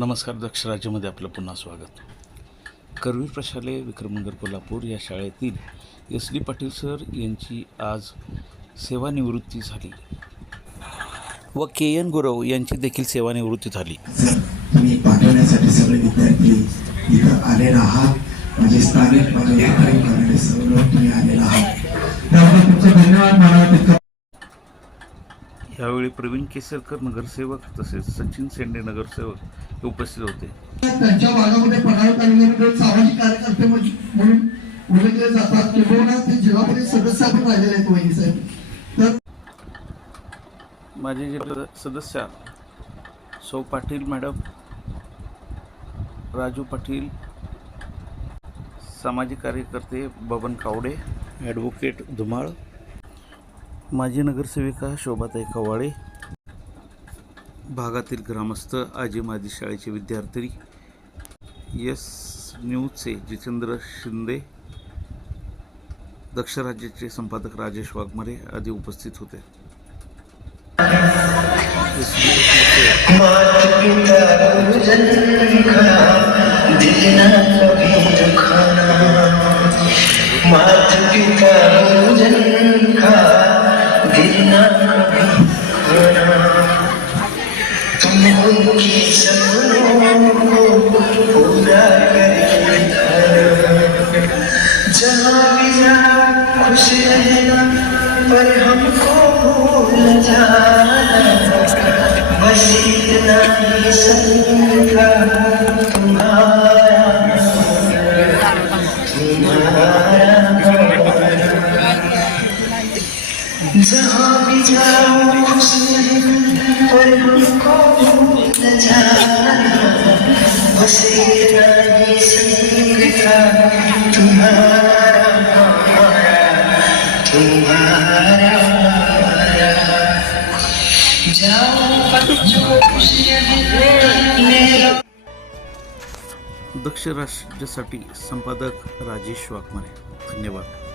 नमस्कार. दक्ष राज्यामध्ये आपलं पुन्हा स्वागत. करवीर प्रशालेय विक्रमनगर कोल्हापूर या शाळेतील एस डी पाटील सर यांची आज सेवानिवृत्ती झाली व के एन गुरव यांची देखील सेवानिवृत्ती झाली. तुम्ही पाठवण्यासाठी सगळे विद्यार्थी इथं आलेला आहात. माझे स्थानिक माझे व्यापारी करणारे सर्व लोक तुम्ही आलेला आहात, त्यामुळे तुमचं धन्यवाद मानावे. यावेळी प्रवीण केसरकर नगरसेवक तसेच सचिन सेंडे नगरसेवक हे उपस्थित होते. त्यांच्या भागामध्ये पदाधिकारी सामाजिक कार्यकर्ते म्हणून ओळखले जातात किंवा ते जिल्हा परिषद सदस्य आपण राहिलेले आहेत वहिनी साहेब. तर माझे जे सदस्य सौ पाटील मॅडम, राजू पाटील, सामाजिक कार्यकर्ते बबन कावडे, ॲडव्होकेट धुमाळ, माजी नगरसेविका शोभाताई कवाळे, भागातील ग्रामस्थ, आजी माजी शाळेचे विद्यार्थी, यस न्यूजचे जितेंद्र शिंदे, दक्ष राज्याचे संपादक राजेश वाघमारे आदी उपस्थित होते. जहाँ भी जा खुश रहना पर हमको भूल जाना, बस इतना ही समझा तुम्हारा जहाँ भी जाओ खुश रहना पर हमको भूल जाना, बस इतना ही समझा तुम्हारा दक्ष राज्यासाठी संपादक राजेश वाघमारे. धन्यवाद.